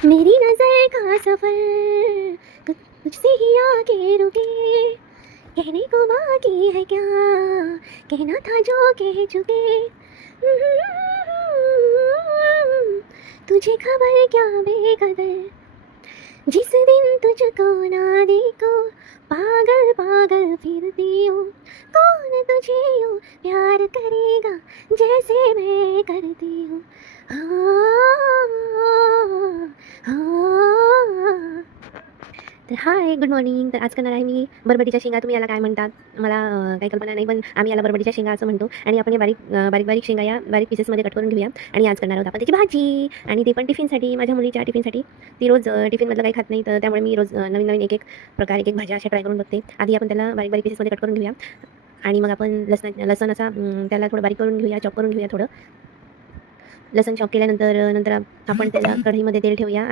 मेरी नजर का सफर तुझसे ही आगे रुके, कहने को बाकी है क्या, कहना था जो कह चुके। तुझे खबर क्या बेकदर, जिस दिन तुझको ना देखो पागल पागल फिरती हूँ। कौन तुझे यूँ प्यार करेगा जैसे मैं करती हूँ। तर हाय, गुड मॉर्निंग. तर आज करणार आहे मी बरबटीच्या शेंगा. तुम्ही याला काय म्हणतात मला काही कल्पना नाही, पण आम्ही याला बरबटीच्या शेंगा असं म्हणतो. आणि आपण हे बारीक बारीक शेंगा या बारीक पीसेसमध्ये कट करून घेऊया. आणि आज करणार आहोत आपण त्याची भाजी, आणि ते पण टिफिनसाठी, माझ्या मुलीच्या टिफिनसाठी. ती रोज टिफिनमधलं काही खात नाही, तर त्यामुळे मी रोज नवीन नवीन एक एक भाज्या अशा ट्राय करून बघते. आधी आपण त्याला बारीक बारीक पीसेसमध्ये कट करून घेऊया, आणि मग आपण लसण असा त्याला थोडं बारीक करून घेऊया, चॉप करून घेऊया. थोडं लसण चॉप केल्यानंतर आपण त्याला कढईमध्ये तेल ठेवूया.